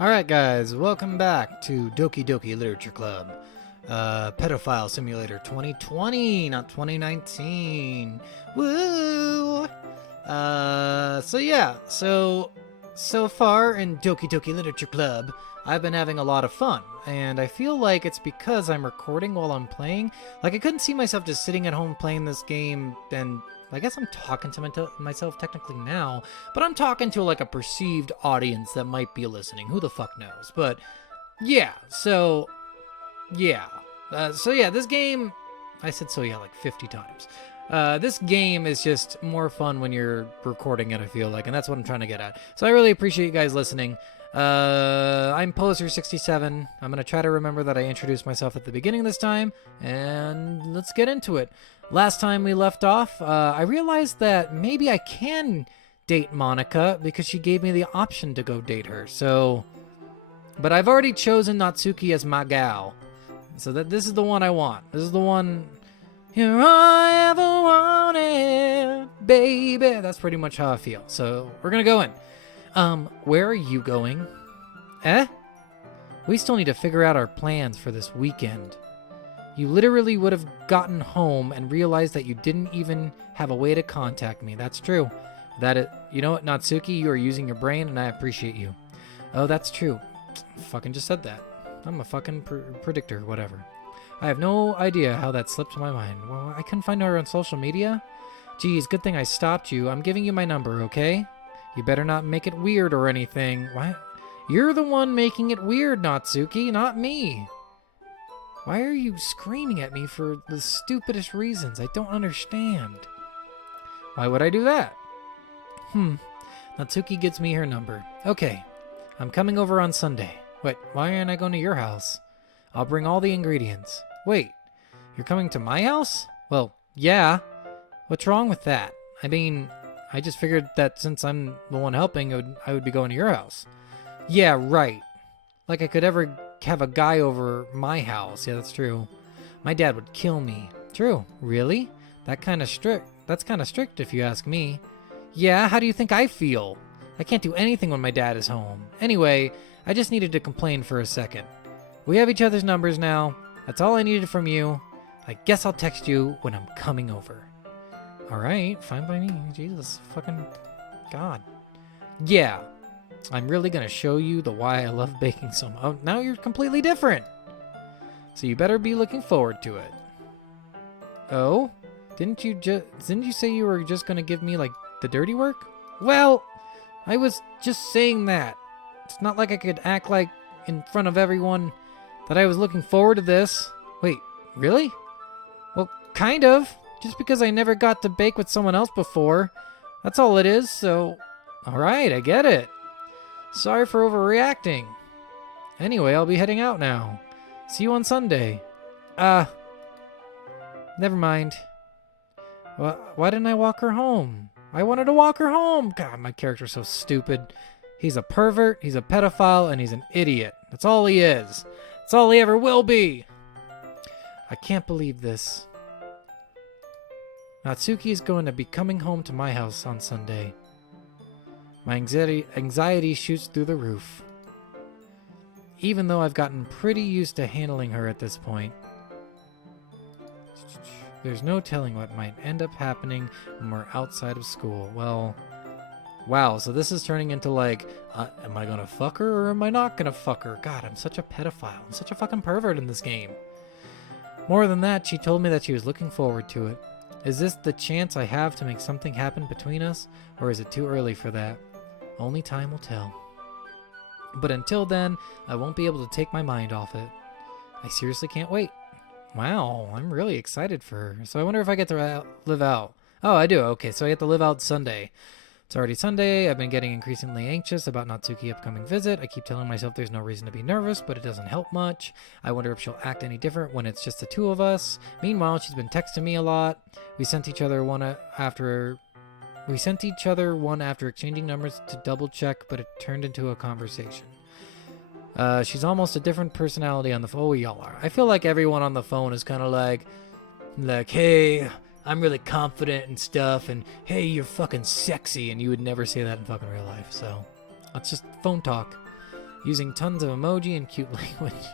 Alright guys, welcome back to Doki Doki Literature Club. Pedophile Simulator 2020, not 2019. Woo! So far in Doki Doki Literature Club, I've been having a lot of fun, and I feel like it's because I'm recording while I'm playing. Like, I couldn't see myself just sitting at home playing this game, and I guess I'm talking to myself technically now, but I'm talking to like a perceived audience that might be listening. Who the fuck knows? But yeah, this game, I said so yeah like 50 times. This game is just more fun when you're recording it, I feel like, and that's what I'm trying to get at. So I really appreciate you guys listening. I'm Poser67. I'm gonna try to remember that I introduced myself at the beginning this time, and let's get into it. Last time we left off, I realized that maybe I can date Monica because she gave me the option to go date her. But I've already chosen Natsuki as my gal, so this is the one I want. This is the one. Here I ever wanted, baby. That's pretty much how I feel. So we're gonna go in. Where are you going? We still need to figure out our plans for this weekend. You literally would have gotten home and realized that you didn't even have a way to contact me. That's true. You know what, Natsuki, you are using your brain and I appreciate you. Oh, that's true. Fucking just said that. I'm a fucking predictor, whatever. I have no idea how that slipped my mind. Well, I couldn't find her on social media? Geez, good thing I stopped you. I'm giving you my number, okay? You better not make it weird or anything. What? You're the one making it weird, Natsuki, not me. Why are you screaming at me for the stupidest reasons? I don't understand. Why would I do that? Natsuki gives me her number. Okay, I'm coming over on Sunday. Wait, why aren't I going to your house? I'll bring all the ingredients. Wait, you're coming to my house? Well, yeah. What's wrong with that? I mean, I just figured that since I'm the one helping, I would be going to your house. Yeah, right. Like I could ever have a guy over my house. Yeah, that's true. My dad would kill me. True. Really? That's kind of strict if you ask me. Yeah, how do you think I feel? I can't do anything when my dad is home. Anyway, I just needed to complain for a second. We have each other's numbers now. That's all I needed from you. I guess I'll text you when I'm coming over. Alright, fine by me. Jesus fucking God. Yeah. I'm really gonna show you the why I love baking so much. Oh, now you're completely different. So you better be looking forward to it. Oh? Didn't you say you were just gonna give me, like, the dirty work? Well, I was just saying that. It's not like I could act like in front of everyone that I was looking forward to this. Wait, really? Well, kind of. Just because I never got to bake with someone else before. That's all it is, so... Alright, I get it. Sorry for overreacting. Anyway, I'll be heading out now. See you on Sunday. Never mind. Why didn't I walk her home? I wanted to walk her home. God, my character's so stupid. He's a pervert, he's a pedophile, and he's an idiot. That's all he is. That's all he ever will be. I can't believe this. Natsuki is going to be coming home to my house on Sunday. My anxiety shoots through the roof. Even though I've gotten pretty used to handling her at this point. There's no telling what might end up happening when we're outside of school. Well, wow, so this is turning into like, am I gonna fuck her or am I not gonna fuck her? God, I'm such a pedophile. I'm such a fucking pervert in this game. More than that, she told me that she was looking forward to it. Is this the chance I have to make something happen between us? Or is it too early for that? Only time will tell. But until then, I won't be able to take my mind off it. I seriously can't wait. Wow, I'm really excited for her. So I wonder if I get to live out. Oh, I do. Okay, so I get to live out Sunday. It's already Sunday. I've been getting increasingly anxious about Natsuki's upcoming visit. I keep telling myself there's no reason to be nervous, but it doesn't help much. I wonder if she'll act any different when it's just the two of us. Meanwhile, she's been texting me a lot. We sent each other one after exchanging numbers to double check, but it turned into a conversation. She's almost a different personality on the phone. Oh, y'all are. I feel like everyone on the phone is kind of like, hey, I'm really confident and stuff, and hey, you're fucking sexy, and you would never say that in fucking real life, so that's just phone talk. using tons of emoji and cute language.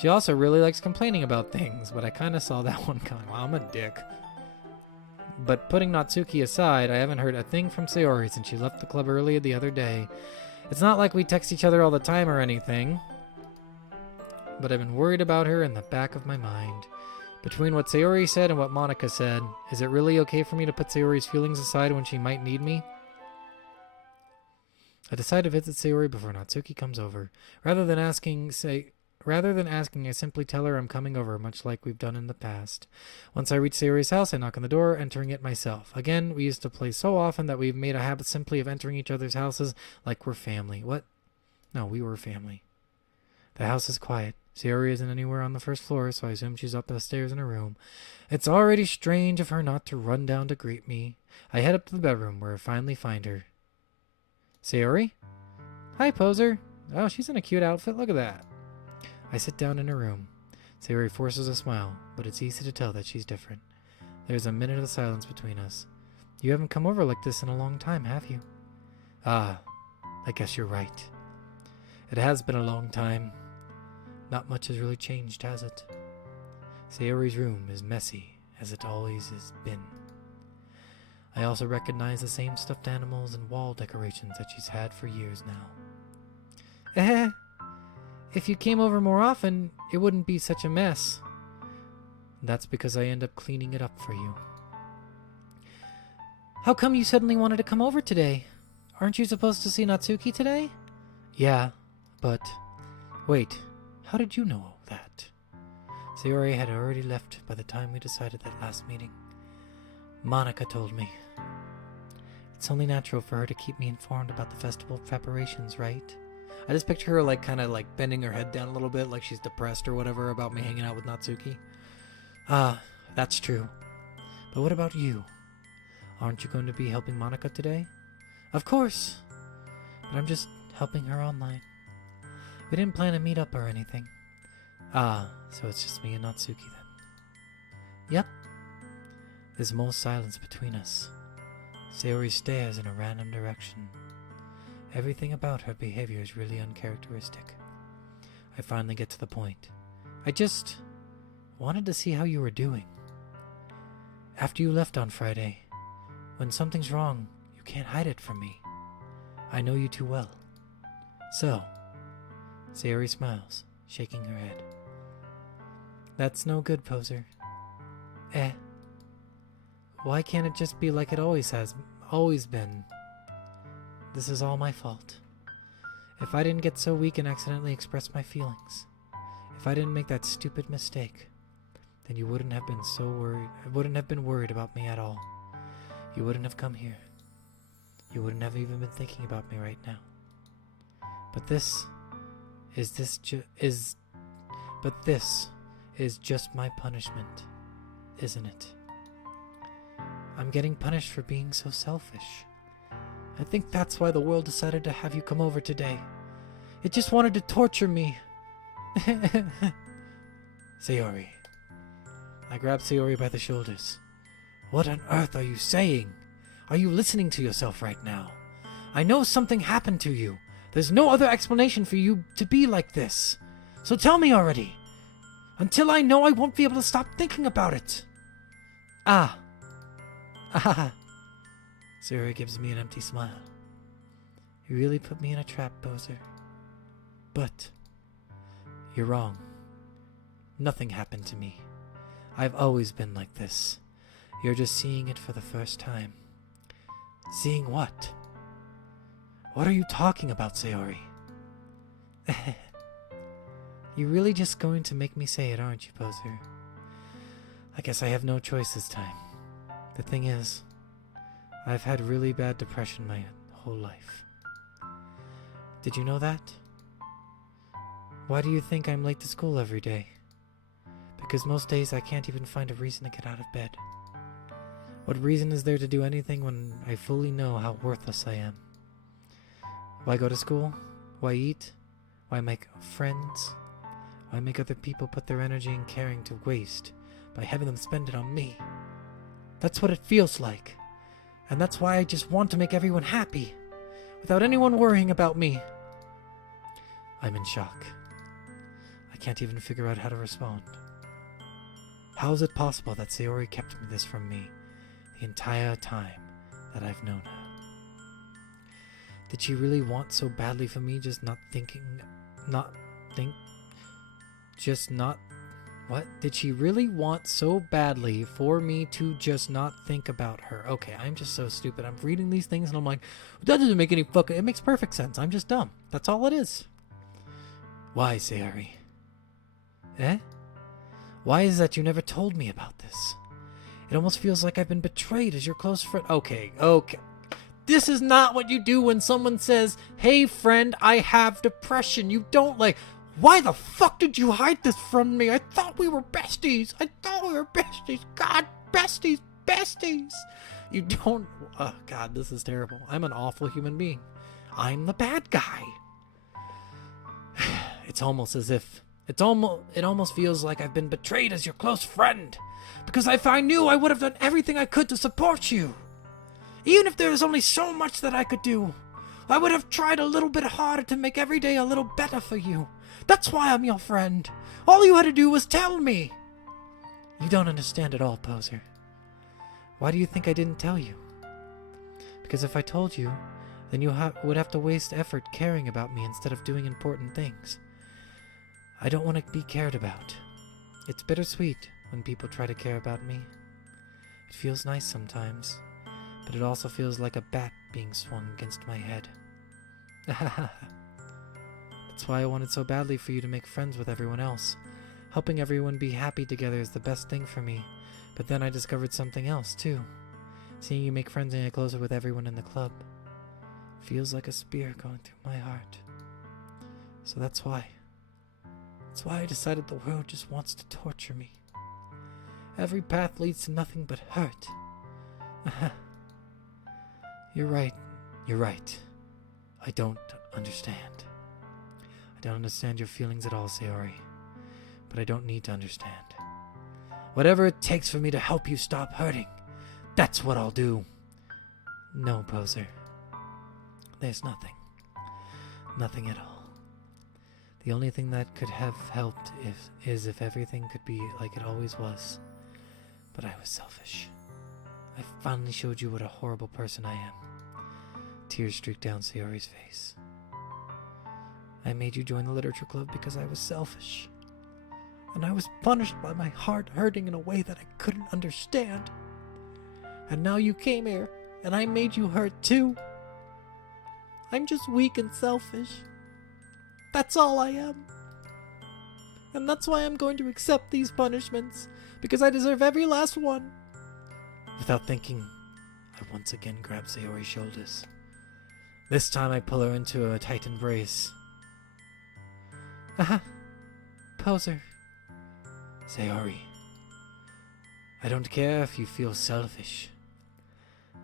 She also really likes complaining about things, but I kind of saw that one coming. Wow, I'm a dick. But putting Natsuki aside, I haven't heard a thing from Sayori since she left the club early the other day. It's not like we text each other all the time or anything, but I've been worried about her in the back of my mind. Between what Sayori said and what Monica said, is it really okay for me to put Sayori's feelings aside when she might need me? I decide to visit Sayori before Natsuki comes over. Rather than asking, I simply tell her I'm coming over, much like we've done in the past. Once I reach Sayori's house, I knock on the door, entering it myself. Again, we used to play so often that we've made a habit simply of entering each other's houses like we're family. What? No, we were family. The house is quiet. Sayori isn't anywhere on the first floor, so I assume she's up the stairs in her room. It's already strange of her not to run down to greet me. I head up to the bedroom, where I finally find her. Sayori? Hi, poser. Oh, she's in a cute outfit. Look at that. I sit down in her room. Sayori forces a smile, but it's easy to tell that she's different. There's a minute of silence between us. You haven't come over like this in a long time, have you? Ah, I guess you're right. It has been a long time. Not much has really changed, has it? Sayori's room is messy, as it always has been. I also recognize the same stuffed animals and wall decorations that she's had for years now. If you came over more often, it wouldn't be such a mess. That's because I end up cleaning it up for you. How come you suddenly wanted to come over today? Aren't you supposed to see Natsuki today? Yeah, but... Wait, how did you know that? Sayori had already left by the time we decided that last meeting. Monica told me. It's only natural for her to keep me informed about the festival preparations, right? I just picture her kind of bending her head down a little bit, like she's depressed or whatever about me hanging out with Natsuki. Ah, that's true. But what about you? Aren't you going to be helping Monica today? Of course. But I'm just helping her online. We didn't plan a meet-up or anything. Ah, so it's just me and Natsuki then. Yep. There's more silence between us. Sayori stares in a random direction. Everything about her behavior is really uncharacteristic. I finally get to the point. I just wanted to see how you were doing. After you left on Friday, when something's wrong, you can't hide it from me. I know you too well. So, Sayori smiles, shaking her head. That's no good, poser. Why can't it just be like it always been? This is all my fault. If I didn't get so weak and accidentally express my feelings, if I didn't make that stupid mistake, then you wouldn't have been so worried. I wouldn't have been worried about me at all. You wouldn't have come here. You wouldn't have even been thinking about me right now. But this is just my punishment, isn't it? I'm getting punished for being so selfish. I think that's why the world decided to have you come over today. It just wanted to torture me. Sayori. I grab Sayori by the shoulders. What on earth are you saying? Are you listening to yourself right now? I know something happened to you. There's no other explanation for you to be like this. So tell me already. Until I know, I won't be able to stop thinking about it. Ah. Sayori gives me an empty smile. You really put me in a trap, poser. But you're wrong. Nothing happened to me. I've always been like this. You're just seeing it for the first time. Seeing what? What are you talking about, Sayori? You're really just going to make me say it, aren't you, poser? I guess I have no choice this time. The thing is, I've had really bad depression my whole life. Did you know that? Why do you think I'm late to school every day? Because most days I can't even find a reason to get out of bed. What reason is there to do anything when I fully know how worthless I am? Why go to school? Why eat? Why make friends? Why make other people put their energy and caring to waste by having them spend it on me? That's what it feels like. And that's why I just want to make everyone happy, without anyone worrying about me. I'm in shock. I can't even figure out how to respond. How is it possible that Sayuri kept this from me the entire time that I've known her? Did she really want so badly for me what? Did she really want so badly for me to just not think about her? Okay, I'm just so stupid. I'm reading these things and I'm like, that doesn't make any it makes perfect sense. I'm just dumb. That's all it is. Why, Sayuri? Eh? Why is it that you never told me about this? It almost feels like I've been betrayed as your close friend. Okay. This is not what you do when someone says, hey friend, I have depression. You don't why the fuck did you hide this from me? I thought we were besties. God, besties. You don't, oh God, this is terrible. I'm an awful human being. I'm the bad guy. It almost feels like I've been betrayed as your close friend. Because if I knew, I would have done everything I could to support you. Even if there was only so much that I could do, I would have tried a little bit harder to make every day a little better for you. That's why I'm your friend. All you had to do was tell me. You don't understand at all, poser. Why do you think I didn't tell you? Because if I told you, then you would have to waste effort caring about me instead of doing important things. I don't want to be cared about. It's bittersweet when people try to care about me. It feels nice sometimes, but it also feels like a bat being swung against my head. That's why I wanted so badly for you to make friends with everyone else. Helping everyone be happy together is the best thing for me. But then I discovered something else, too. Seeing you make friends and get closer with everyone in the club feels like a spear going through my heart. So that's why. That's why I decided the world just wants to torture me. Every path leads to nothing but hurt. You're right. I don't understand. I don't understand your feelings at all, Sayuri. But I don't need to understand. Whatever it takes for me to help you stop hurting, that's what I'll do. No, poser. There's nothing. Nothing at all. The only thing that could have helped is if everything could be like it always was. But I was selfish. I finally showed you what a horrible person I am. Tears streaked down Sayori's face. I made you join the literature club because I was selfish. And I was punished by my heart hurting in a way that I couldn't understand. And now you came here, and I made you hurt too. I'm just weak and selfish. That's all I am. And that's why I'm going to accept these punishments, because I deserve every last one. Without thinking, I once again grab Sayori's shoulders. This time I pull her into a tight embrace. Poser. Sayori. I don't care if you feel selfish.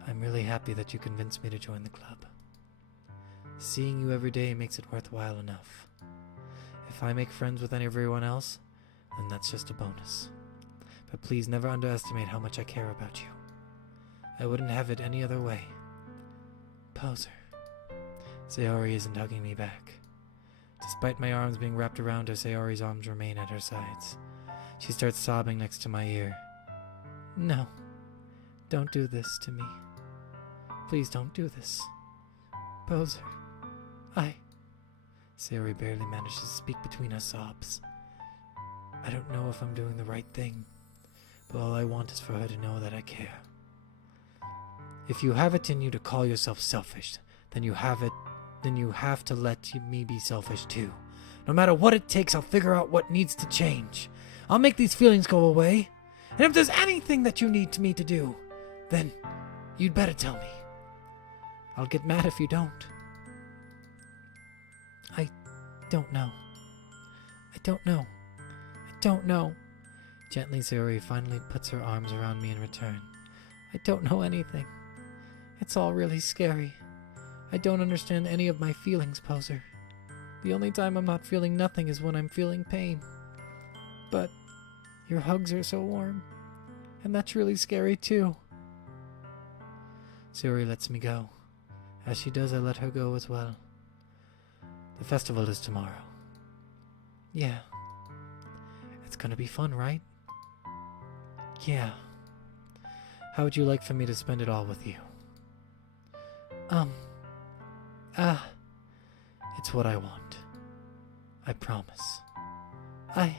I'm really happy that you convinced me to join the club. Seeing you every day makes it worthwhile enough. If I make friends with everyone else, then that's just a bonus. But please never underestimate how much I care about you. I wouldn't have it any other way. Poser. Sayori isn't hugging me back. Despite my arms being wrapped around her, Sayori's arms remain at her sides. She starts sobbing next to my ear. No. Don't do this to me. Please don't do this. Poser. Sayori barely manages to speak between her sobs. I don't know if I'm doing the right thing, but all I want is for her to know that I care. If you have it in you to call yourself selfish, then you have to let me be selfish too. No matter what it takes, I'll figure out what needs to change. I'll make these feelings go away. And if there's anything that you need me to do, then you'd better tell me. I'll get mad if you don't. I don't know. Gently, Sayuri finally puts her arms around me in return. I don't know anything. It's all really scary. I don't understand any of my feelings, Poser. The only time I'm not feeling nothing is when I'm feeling pain. But your hugs are so warm, and that's really scary too. Sayuri lets me go. As she does, I let her go as well. The festival is tomorrow. Yeah. It's gonna be fun, right? Yeah. How would you like for me to spend it all with you? It's what I want. I promise. I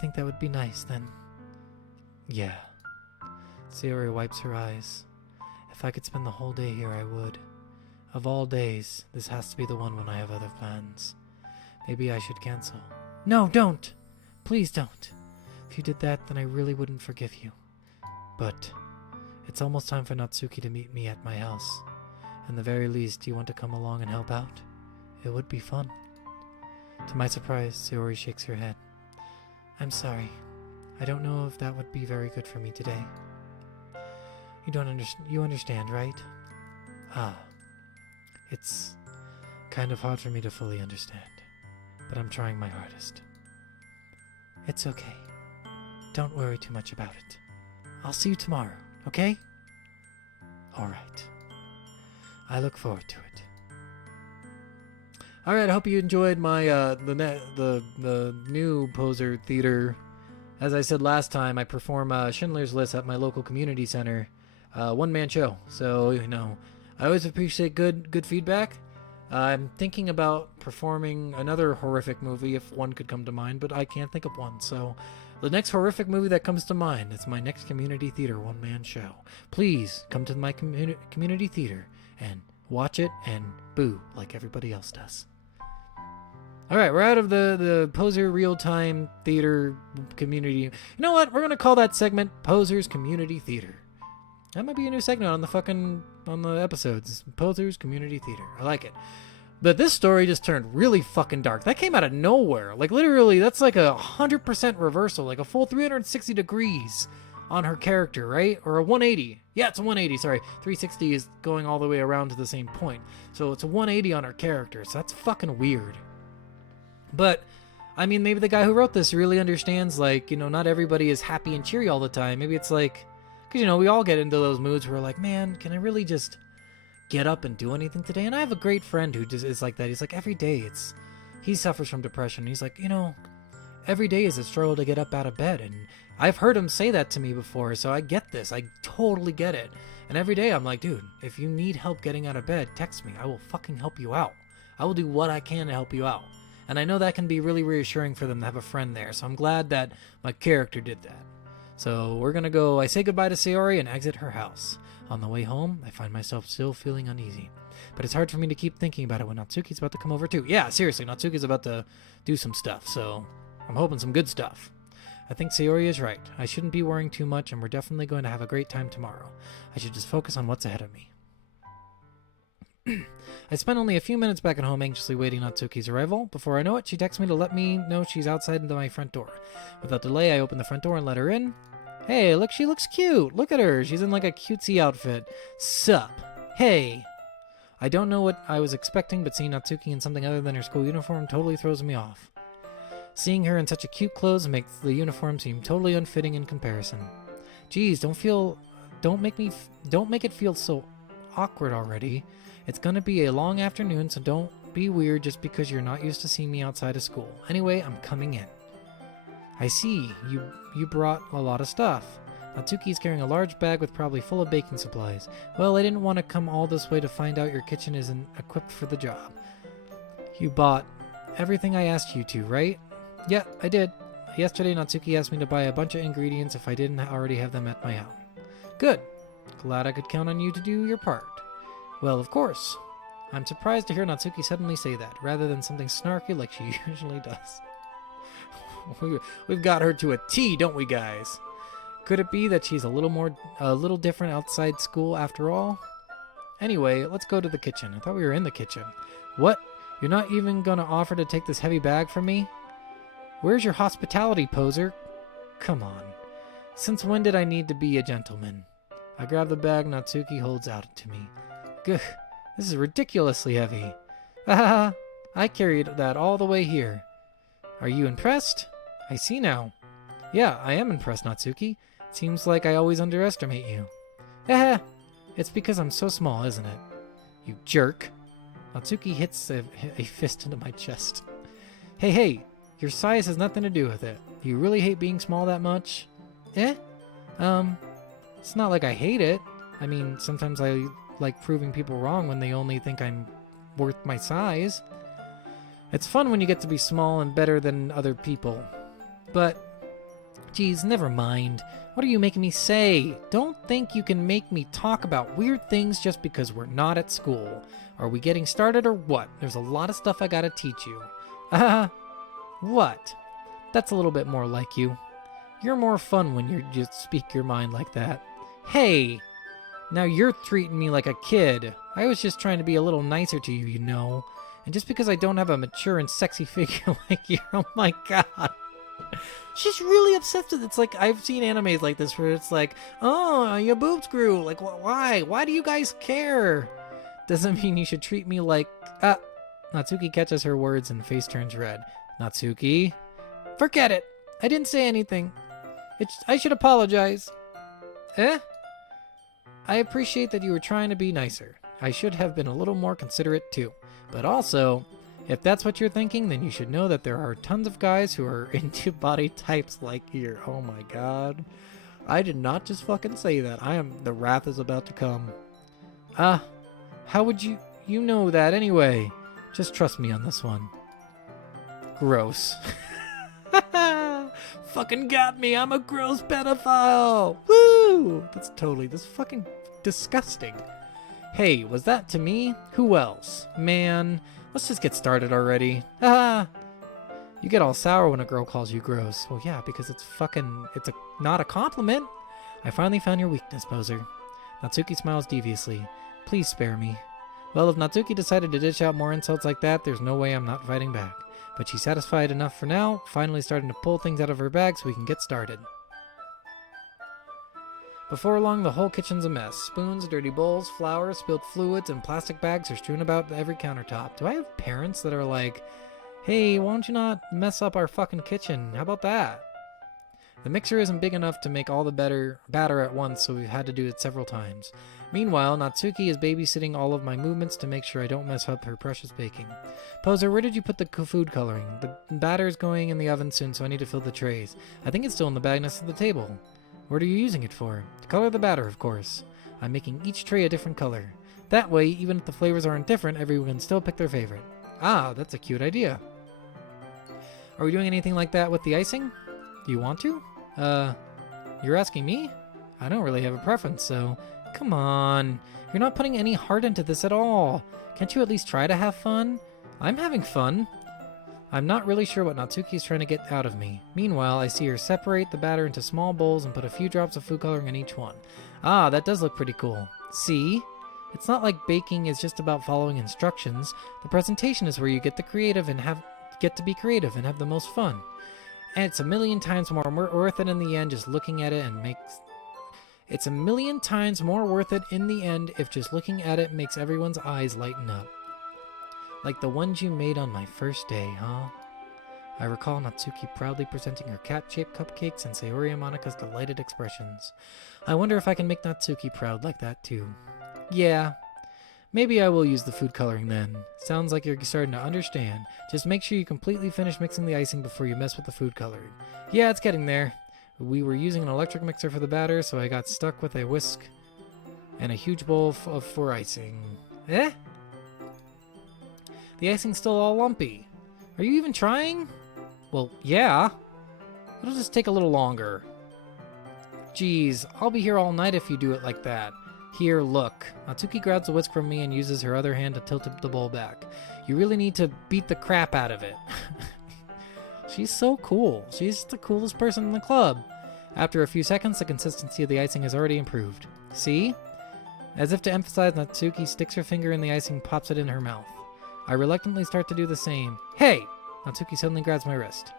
think that would be nice, then. Yeah. Sayuri wipes her eyes. If I could spend the whole day here, I would. Of all days, this has to be the one when I have other plans. Maybe I should cancel. No, don't! Please don't. If you did that, then I really wouldn't forgive you. But it's almost time for Natsuki to meet me at my house. In the very least, do you want to come along and help out? It would be fun. To my surprise, Sayuri shakes her head. I'm sorry. I don't know if that would be very good for me today. You understand, right? It's kind of hard for me to fully understand, but I'm trying my hardest. It's okay. Don't worry too much about it. I'll see you tomorrow, okay? All right. I look forward to it. All right, I hope you enjoyed my the new Poser Theater. As I said last time, I perform Schindler's List at my local community center, one-man show. So I always appreciate good feedback. I'm thinking about performing another horrific movie if one could come to mind, but I can't think of one. So the next horrific movie that comes to mind is my next community theater one-man show. Please come to my community theater and watch it and boo like everybody else does. All right, we're out of the Poser real-time theater community. You know what? We're going to call that segment Poser's Community Theater. That might be a new segment on the episodes. Poser's Community Theater. I like it. But this story just turned really fucking dark. That came out of nowhere. Like, literally, that's like 100% reversal. Like a full 360 degrees on her character, right? Or a 180. Yeah, it's a 180, sorry. 360 is going all the way around to the same point. So it's a 180 on her character. So that's fucking weird. But, I mean, maybe the guy who wrote this really understands, like, not everybody is happy and cheery all the time. Maybe it's like, because, we all get into those moods where we're like, man, can I really just get up and do anything today? And I have a great friend who just is like that. He's like, every day he suffers from depression. He's like, every day is a struggle to get up out of bed. And I've heard him say that to me before, so I get this. I totally get it. And every day I'm like, dude, if you need help getting out of bed, text me. I will fucking help you out. I will do what I can to help you out. And I know that can be really reassuring for them to have a friend there. So I'm glad that my character did that. So we're going to go, I say goodbye to Sayuri and exit her house. On the way home, I find myself still feeling uneasy. But it's hard for me to keep thinking about it when Natsuki's about to come over too. Yeah, seriously, Natsuki's about to do some stuff. So I'm hoping some good stuff. I think Sayuri is right. I shouldn't be worrying too much, and we're definitely going to have a great time tomorrow. I should just focus on what's ahead of me. I spent only a few minutes back at home anxiously waiting Natsuki's arrival. Before I know it, she texts me to let me know she's outside into my front door. Without delay, I open the front door and let her in. Hey, look, she looks cute. Look at her. She's in like a cutesy outfit. Sup? Hey. I don't know what I was expecting, but seeing Natsuki in something other than her school uniform totally throws me off. Seeing her in such a cute clothes makes the uniform seem totally unfitting in comparison. Geez, don't make it feel so awkward already. It's gonna be a long afternoon, so don't be weird just because you're not used to seeing me outside of school. Anyway, I'm coming in. I see, you brought a lot of stuff. Natsuki's carrying a large bag with probably full of baking supplies. Well, I didn't want to come all this way to find out your kitchen isn't equipped for the job. You bought everything I asked you to, right? Yeah, I did. Yesterday, Natsuki asked me to buy a bunch of ingredients if I didn't already have them at my house. Good. Glad I could count on you to do your part. Well, of course. I'm surprised to hear Natsuki suddenly say that, rather than something snarky like she usually does. We've got her to a T, don't we, guys? Could it be that she's a little different outside school after all? Anyway, let's go to the kitchen. I thought we were in the kitchen. What? You're not even gonna offer to take this heavy bag from me? Where's your hospitality, poser? Come on. Since when did I need to be a gentleman? I grab the bag Natsuki holds out to me. Gugh, this is ridiculously heavy. Ah, I carried that all the way here. Are you impressed? I see now. Yeah, I am impressed, Natsuki. Seems like I always underestimate you. It's because I'm so small, isn't it? You jerk. Natsuki hits a fist into my chest. Hey, your size has nothing to do with it. Do you really hate being small that much? It's not like I hate it. I mean, sometimes I like proving people wrong when they only think I'm worth my size. It's fun when you get to be small and better than other people. But, geez, never mind. What are you making me say? Don't think you can make me talk about weird things just because we're not at school. Are we getting started or what? There's a lot of stuff I gotta teach you. What? That's a little bit more like you. You're more fun when you just speak your mind like that. Hey! Now you're treating me like a kid. I was just trying to be a little nicer to you, you know. And just because I don't have a mature and sexy figure like you, oh my god. She's really obsessed with it. It's like, I've seen animes like this where it's like, oh, your boobs grew. Like, why? Why do you guys care? Doesn't mean you should treat me like... Natsuki catches her words and face turns red. Natsuki? Forget it. I didn't say anything. I should apologize. I appreciate that you were trying to be nicer. I should have been a little more considerate too. But also, if that's what you're thinking, then you should know that there are tons of guys who are into body types like you. Oh my god. I did not just fucking say that. The wrath is about to come. How would you know that anyway? Just trust me on this one. Gross. Fucking got me. I'm a gross pedophile. Woo! That's fucking disgusting. Hey, was that to me? Who else? Man, let's just get started already. You get all sour when a girl calls you gross. Well, yeah, because it's not a compliment. I finally found your weakness, poser. Natsuki smiles deviously. Please spare me. Well, if Natsuki decided to dish out more insults like that, there's no way I'm not fighting back. But she's satisfied enough for now, finally starting to pull things out of her bag so we can get started. Before long, the whole kitchen's a mess. Spoons, dirty bowls, flour, spilled fluids, and plastic bags are strewn about every countertop. Do I have parents that are like, hey, why don't you not mess up our fucking kitchen? How about that? The mixer isn't big enough to make all the batter at once, so we've had to do it several times. Meanwhile, Natsuki is babysitting all of my movements to make sure I don't mess up her precious baking. Poser, where did you put the food coloring? The batter's going in the oven soon, so I need to fill the trays. I think it's still in the bag next to the table. What are you using it for? To color the batter, of course. I'm making each tray a different color. That way, even if the flavors aren't different, everyone can still pick their favorite. Ah, that's a cute idea. Are we doing anything like that with the icing? Do you want to? You're asking me? I don't really have a preference, so... Come on. You're not putting any heart into this at all. Can't you at least try to have fun? I'm having fun. I'm not really sure what Natsuki's trying to get out of me. Meanwhile, I see her separate the batter into small bowls and put a few drops of food coloring in each one. Ah, that does look pretty cool. See? It's not like baking is just about following instructions. The presentation is where you get to be creative and have the most fun. And it's a million times more worth it in the end just looking at it and It's a million times more worth it in the end if just looking at it makes everyone's eyes lighten up. Like the ones you made on my first day, huh? I recall Natsuki proudly presenting her cat-shaped cupcakes and Sayuri and Monika's delighted expressions. I wonder if I can make Natsuki proud like that too. Yeah, maybe I will use the food coloring then. Sounds like you're starting to understand. Just make sure you completely finish mixing the icing before you mess with the food coloring. Yeah, it's getting there. We were using an electric mixer for the batter, so I got stuck with a whisk and a huge bowl for icing. The icing's still all lumpy. Are you even trying? Well, yeah. It'll just take a little longer. Geez, I'll be here all night if you do it like that. Here, look. Natsuki grabs the whisk from me and uses her other hand to tilt the bowl back. You really need to beat the crap out of it. She's so cool. She's the coolest person in the club. After a few seconds, the consistency of the icing has already improved. See? As if to emphasize, Natsuki sticks her finger in the icing and pops it in her mouth. I reluctantly start to do the same. Hey! Natsuki suddenly grabs my wrist.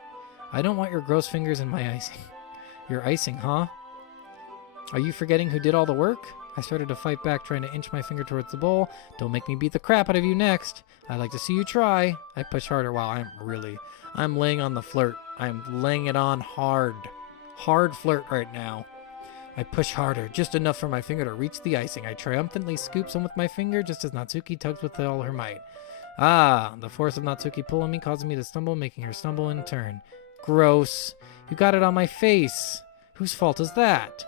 I don't want your gross fingers in my icing. Your icing, huh? Are you forgetting who did all the work? I started to fight back, trying to inch my finger towards the bowl. Don't make me beat the crap out of you next. I'd like to see you try. I push harder. Wow, I'm laying on the flirt. I'm laying it on hard. Hard flirt right now. I push harder, just enough for my finger to reach the icing. I triumphantly scoop some with my finger, just as Natsuki tugs with all her might. Ah, the force of Natsuki pulling me causes me to stumble, making her stumble in turn. Gross. You got it on my face. Whose fault is that?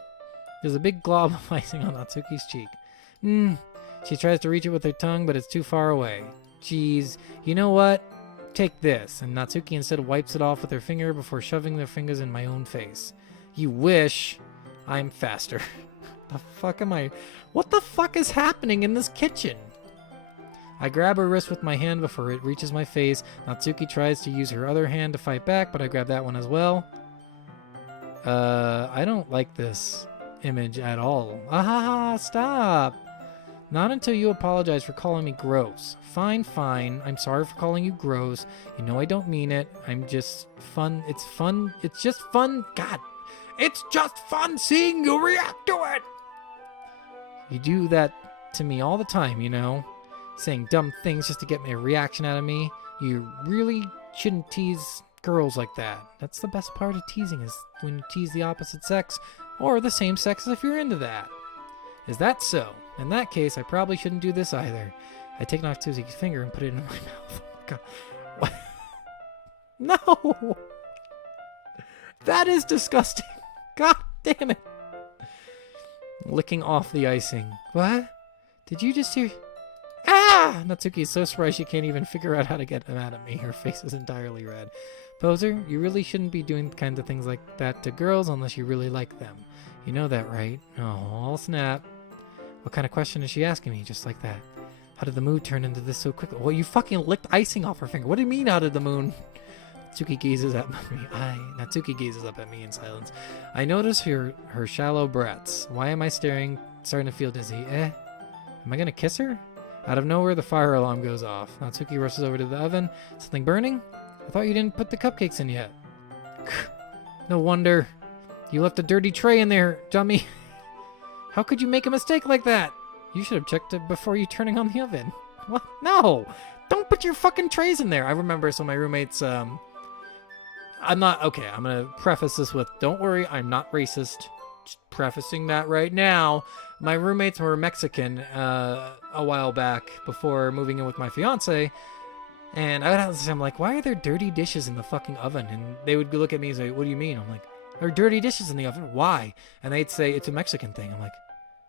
There's a big glob of icing on Natsuki's cheek. She tries to reach it with her tongue, but it's too far away. Jeez. You know what? Take this. And Natsuki instead wipes it off with her finger before shoving their fingers in my own face. You wish. I'm faster. The fuck am I? What the fuck is happening in this kitchen? I grab her wrist with my hand before it reaches my face. Natsuki tries to use her other hand to fight back, but I grab that one as well. I don't like this image at all. Ah, stop. Not until you apologize for calling me gross. Fine. I'm sorry for calling you gross. You know I don't mean it. I'm just fun. It's fun. It's just fun. God. It's just fun seeing you react to it. You do that to me all the time, you know? Saying dumb things just to get a reaction out of me. You really shouldn't tease girls like that. That's the best part of teasing, is when you tease the opposite sex or the same sex if you're into that. Is that so? In that case, I probably shouldn't do this either. I take Natsuki's finger and put it in my mouth. God. What? No! That is disgusting. God damn it. Licking off the icing. What? Did you just hear? Ah! Natsuki is so surprised she can't even figure out how to get mad at me. Her face is entirely red. Poser, you really shouldn't be doing kinds of things like that to girls unless you really like them. You know that, right? Oh, I'll snap. What kind of question is she asking me just like that? How did the mood turn into this so quickly? Well, you fucking licked icing off her finger. What do you mean, how did the moon? Natsuki gazes up at me in silence. I notice her shallow breaths. Why am I starting to feel dizzy? Am I gonna kiss her? Out of nowhere, the fire alarm goes off. Natsuki rushes over to the oven. Something burning? I thought you didn't put the cupcakes in yet. No wonder. You left a dirty tray in there, dummy. How could you make a mistake like that? You should have checked it before you turning on the oven. What? No! Don't put your fucking trays in there. I remember, so my roommates, I'm gonna preface this with, don't worry, I'm not racist. Just prefacing that right now. My roommates were Mexican a while back before moving in with my fiance, and I'm like, why are there dirty dishes in the fucking oven? And they would look at me and say, what do you mean? I'm like, there are dirty dishes in the oven. Why? And they'd say, it's a Mexican thing. I'm like,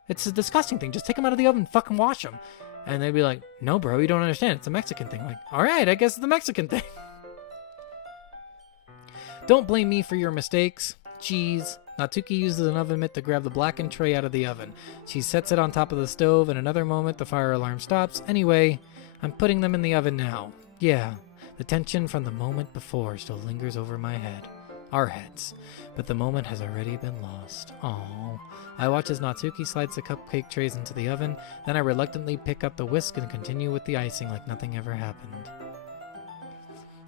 it's a disgusting thing. Just take them out of the oven and fucking wash them. And they'd be like, no, bro, you don't understand. It's a Mexican thing. I'm like, all right, I guess it's a Mexican thing. Don't blame me for your mistakes. Jeez. Natsuki uses an oven mitt to grab the blackened tray out of the oven. She sets it on top of the stove. In another moment, the fire alarm stops. Anyway, I'm putting them in the oven now. Yeah, the tension from the moment before still lingers over my head. Our heads. But the moment has already been lost. Aww. I watch as Natsuki slides the cupcake trays into the oven. Then I reluctantly pick up the whisk and continue with the icing like nothing ever happened.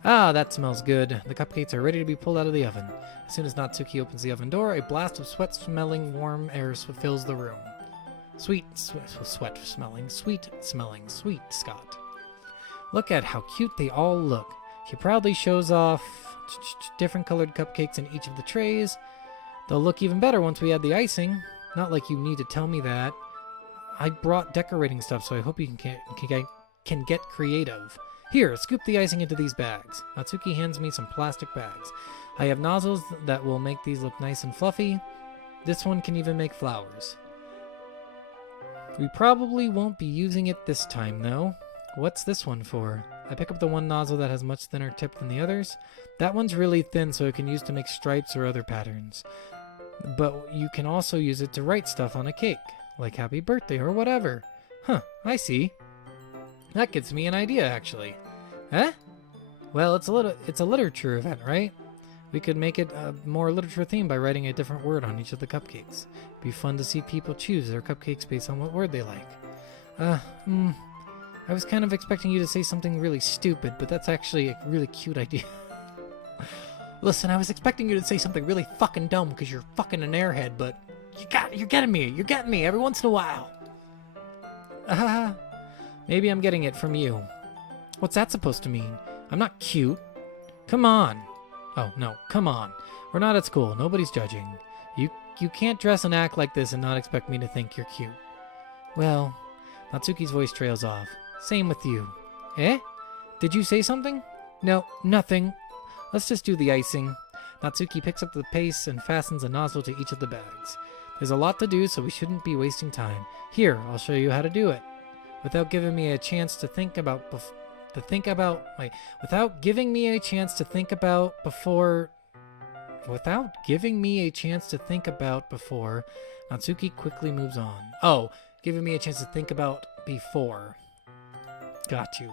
Ah, that smells good. The cupcakes are ready to be pulled out of the oven. As soon as Natsuki opens the oven door, a blast of sweat-smelling warm air fills the room. Sweet smelling, sweet, Scott. Look at how cute they all look. She proudly shows off different colored cupcakes in each of the trays. They'll look even better once we add the icing. Not like you need to tell me that. I brought decorating stuff, so I hope you can get creative. Here, scoop the icing into these bags. Natsuki hands me some plastic bags. I have nozzles that will make these look nice and fluffy. This one can even make flowers. We probably won't be using it this time, though. What's this one for? I pick up the one nozzle that has much thinner tip than the others. That one's really thin, so it can use to make stripes or other patterns. But you can also use it to write stuff on a cake, like happy birthday or whatever. Huh, I see. That gives me an idea, actually. Huh? Well, it's a literature event, right? We could make it a more literature theme by writing a different word on each of the cupcakes. It'd be fun to see people choose their cupcakes based on what word they like. I was kind of expecting you to say something really stupid, but that's actually a really cute idea. Listen, I was expecting you to say something really fucking dumb because you're fucking an airhead, but you're getting me. You're getting me every once in a while. Maybe I'm getting it from you. What's that supposed to mean? I'm not cute. Come on. Oh, no, come on. We're not at school. Nobody's judging. you can't dress and act like this and not expect me to think you're cute. Well, Natsuki's voice trails off. Same with you. Eh? Did you say something? No, nothing. Let's just do the icing. Natsuki picks up the paste and fastens a nozzle to each of the bags. There's a lot to do, so we shouldn't be wasting time. Here, I'll show you how to do it. Without giving me a chance to think about before, Natsuki quickly moves on. Oh, giving me a chance to think about before. Got you.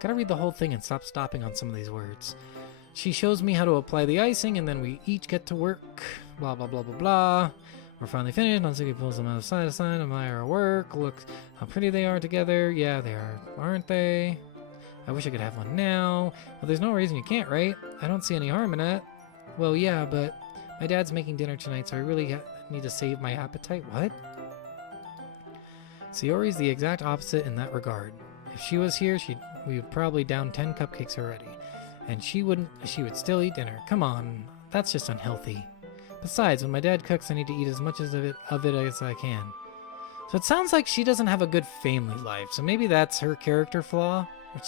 Gotta read the whole thing and stop stopping on some of these words. She shows me how to apply the icing, and then we each get to work. Blah, blah, blah, blah, blah. We're finally finished. Natsuki pulls them out of side to side. Admire our work. Look how pretty they are together. Yeah, they are, aren't they? I wish I could have one now. Well, there's no reason you can't, right? I don't see any harm in that. Well, yeah, but my dad's making dinner tonight, so I really need to save my appetite. What? Sayori's the exact opposite in that regard. If she was here, we would probably down 10 cupcakes already. And she would still eat dinner. Come on, that's just unhealthy. Besides, when my dad cooks, I need to eat as much of it as I can. So it sounds like she doesn't have a good family life, so maybe that's her character flaw, which,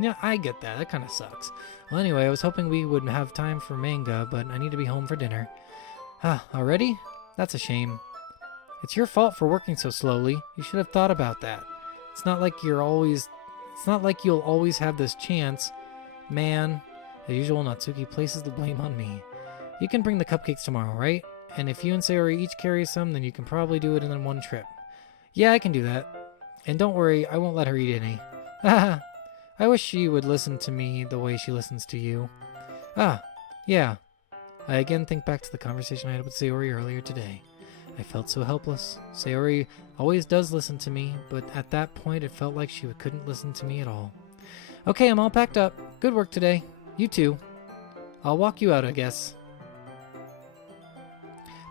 yeah, I get that. That kind of sucks. Well, anyway, I was hoping we would have time for manga, but I need to be home for dinner. Already? That's a shame. It's your fault for working so slowly. You should have thought about that. It's not like you'll always have this chance. Man, as usual, Natsuki places the blame on me. You can bring the cupcakes tomorrow, right? And if you and Sayori each carry some, then you can probably do it in one trip. Yeah, I can do that. And don't worry, I won't let her eat any. Haha. I wish she would listen to me the way she listens to you. Yeah. I again think back to the conversation I had with Sayori earlier today. I felt so helpless. Sayori always does listen to me, but at that point it felt like she couldn't listen to me at all. Okay, I'm all packed up. Good work today. You too. I'll walk you out, I guess.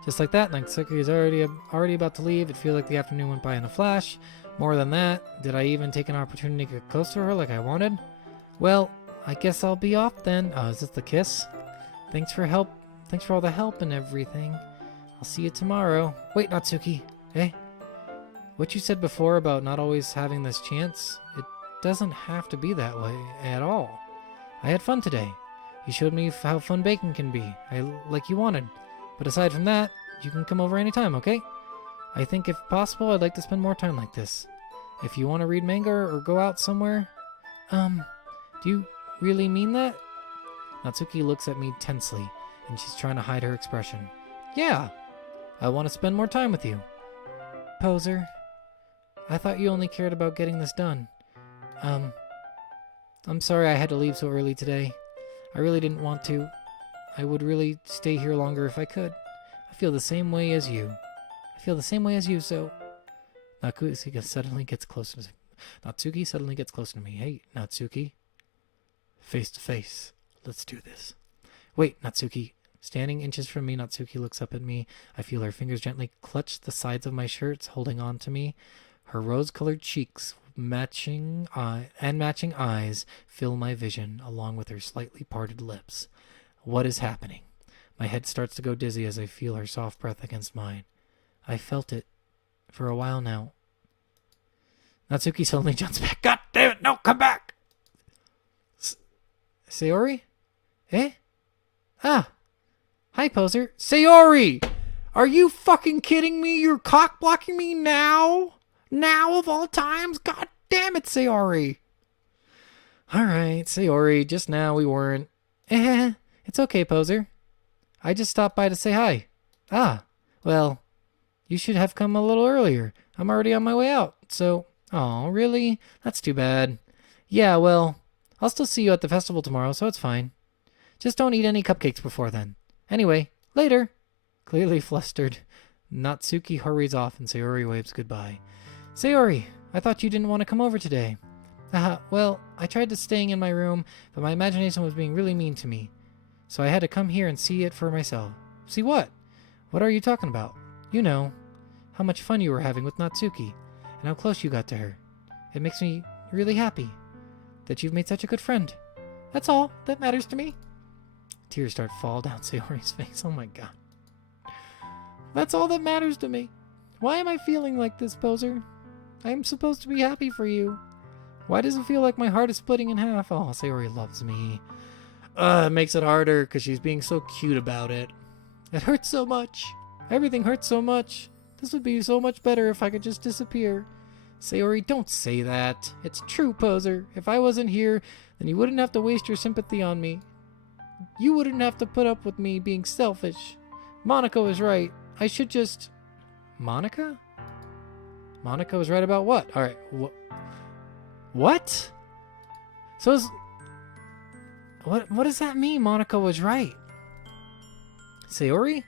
Just like that, Natsuki is already about to leave. It feels like the afternoon went by in a flash. More than that, did I even take an opportunity to get close to her like I wanted? Well, I guess I'll be off then. Oh, is this the kiss? Thanks for all the help and everything. I'll see you tomorrow. Wait, Natsuki. Hey? What you said before about not always having this chance, it doesn't have to be that way at all. I had fun today. You showed me how fun baking can be, like you wanted. But aside from that, you can come over anytime, okay? I think if possible, I'd like to spend more time like this. If you want to read manga or go out somewhere... do you really mean that? Natsuki looks at me tensely, and she's trying to hide her expression. Yeah, I want to spend more time with you. Poser. I thought you only cared about getting this done. I'm sorry I had to leave so early today. I really didn't want to. I would really stay here longer if I could. I feel the same way as you. So... Natsuki suddenly gets closer to me. Hey, Natsuki. Face to face. Let's do this. Wait, Natsuki. Standing inches from me, Natsuki looks up at me. I feel her fingers gently clutch the sides of my shirts, holding on to me. Her rose-colored cheeks, matching eyes, fill my vision, along with her slightly parted lips. What is happening? My head starts to go dizzy as I feel her soft breath against mine. I felt it for a while now. Natsuki suddenly jumps back. God damn it, no, come back! Sayori? Eh? Hi, poser. Sayori! Are you fucking kidding me? You're cock-blocking me now? Now of all times? God damn it, Sayori! Alright, Sayori, just now we weren't. It's okay, poser. I just stopped by to say hi. Well, you should have come a little earlier. I'm already on my way out, so... Oh, really? That's too bad. Yeah, well, I'll still see you at the festival tomorrow, so it's fine. Just don't eat any cupcakes before then. Anyway, later. Clearly flustered, Natsuki hurries off and Sayori waves goodbye. Sayori, I thought you didn't want to come over today. Well, I tried to staying in my room, but my imagination was being really mean to me. So I had to come here and see it for myself. See what? What are you talking about? You know, how much fun you were having with Natsuki, and how close you got to her. It makes me really happy that you've made such a good friend. That's all that matters to me. Tears start to fall down Sayori's face. Oh my god. That's all that matters to me. Why am I feeling like this, Poser? I am supposed to be happy for you. Why does it feel like my heart is splitting in half? Oh, Sayori loves me. It makes it harder because she's being so cute about it. It hurts so much. Everything hurts so much. This would be so much better if I could just disappear. Sayori, don't say that. It's true, Poser. If I wasn't here, then you wouldn't have to waste your sympathy on me. You wouldn't have to put up with me being selfish. Monica was right. I should just... Monica? Monica was right about what? Alright, what? So what does that mean, Monica was right? Sayori?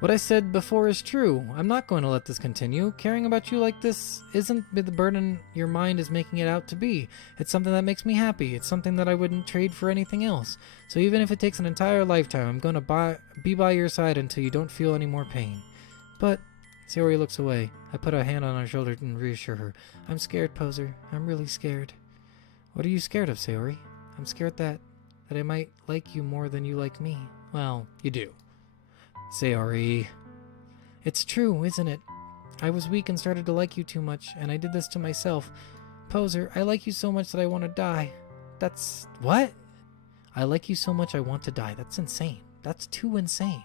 What I said before is true. I'm not going to let this continue. Caring about you like this isn't the burden your mind is making it out to be. It's something that makes me happy. It's something that I wouldn't trade for anything else. So even if it takes an entire lifetime, I'm going to be by your side until you don't feel any more pain. But... Sayori looks away. I put a hand on her shoulder and reassure her. I'm scared, Poser. I'm really scared. What are you scared of, Sayori? I'm scared that I might like you more than you like me. Well, you do. Sayori. It's true, isn't it? I was weak and started to like you too much, and I did this to myself. Poser, I like you so much that I want to die. That's... What? I like you so much I want to die. That's insane. That's too insane.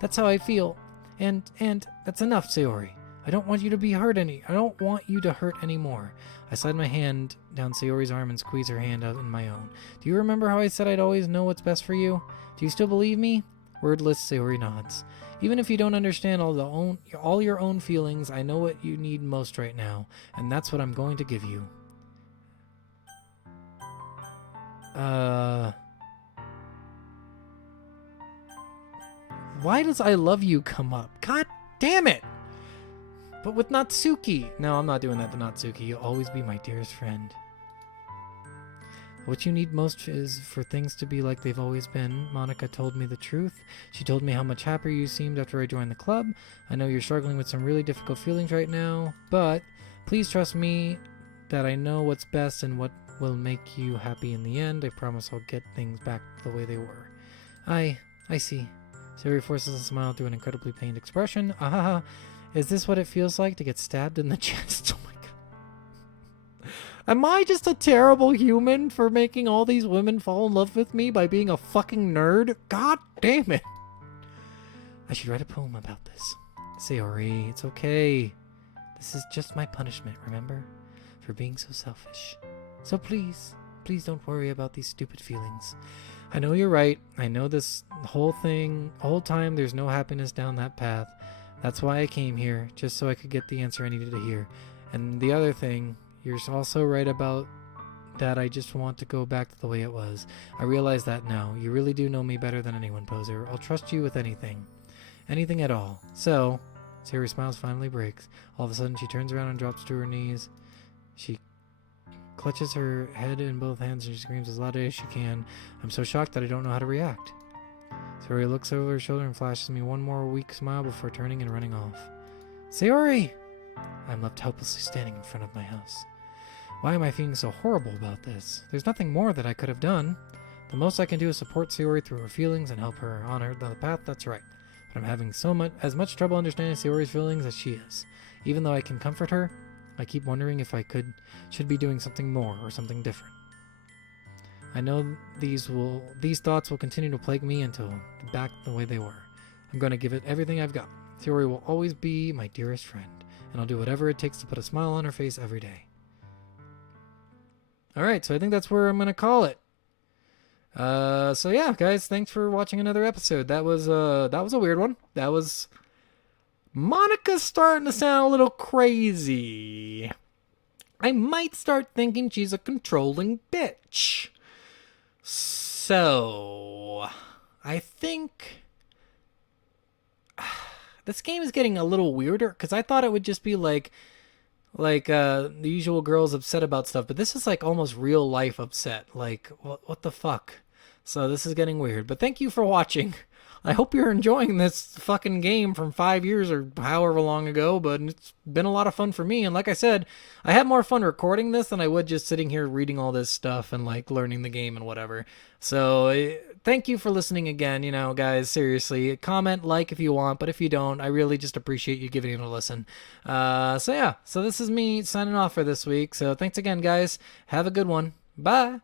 That's how I feel. And that's enough, Sayori. I don't want you to be hurt I don't want you to hurt anymore. I slide my hand down Sayori's arm and squeeze her hand out in my own. Do you remember how I said I'd always know what's best for you? Do you still believe me? Wordless, Sayori nods. Even if you don't understand all your own feelings, I know what you need most right now, and that's what I'm going to give you. Why does I love you come up? God damn it! But with Natsuki. No, I'm not doing that to Natsuki. You'll always be my dearest friend. What you need most is for things to be like they've always been. Monica told me the truth. She told me how much happier you seemed after I joined the club. I know you're struggling with some really difficult feelings right now, but please trust me that I know what's best and what will make you happy in the end. I promise I'll get things back the way they were. I see. Sayori forces a smile through an incredibly pained expression. Ahaha. Is this what it feels like to get stabbed in the chest? Oh my god. Am I just a terrible human for making all these women fall in love with me by being a fucking nerd? God damn it. I should write a poem about this. Sayori, it's okay. This is just my punishment, remember? For being so selfish. So please don't worry about these stupid feelings. I know you're right. I know this whole time there's no happiness down that path. That's why I came here, just so I could get the answer I needed to hear. And the other thing, you're also right about that I just want to go back to the way it was. I realize that now. You really do know me better than anyone, Poser. I'll trust you with anything. Anything at all. So, Sayori's smile finally breaks. All of a sudden, she turns around and drops to her knees. She clutches her head in both hands and she screams as loud as she can. I'm so shocked that I don't know how to react. Sayori looks over her shoulder and flashes me one more weak smile before turning and running off. Sayori! I'm left helplessly standing in front of my house. Why am I feeling so horrible about this? There's nothing more that I could have done. The most I can do is support Sayori through her feelings and help her on the path that's right. But I'm having as much trouble understanding Sayori's feelings as she is. Even though I can comfort her, I keep wondering if I should be doing something more or something different. I know these thoughts will continue to plague me until back the way they were. I'm going to give it everything I've got. Sayori will always be my dearest friend, and I'll do whatever it takes to put a smile on her face every day. Alright, so I think that's where I'm going to call it. So yeah, guys, thanks for watching another episode. That was a weird one. That was... Monica's starting to sound a little crazy. I might start thinking she's a controlling bitch. So, I think this game is getting a little weirder because I thought it would just be like the usual girls upset about stuff, but this is like almost real life upset. Like, what the fuck? So this is getting weird. But thank you for watching. I hope you're enjoying this fucking game from 5 years or however long ago, but it's been a lot of fun for me. And like I said, I had more fun recording this than I would just sitting here reading all this stuff and like learning the game and whatever. So thank you for listening again, guys. Seriously, comment, like if you want, but if you don't, I really just appreciate you giving it a listen. So yeah, so this is me signing off for this week. So thanks again, guys. Have a good one. Bye.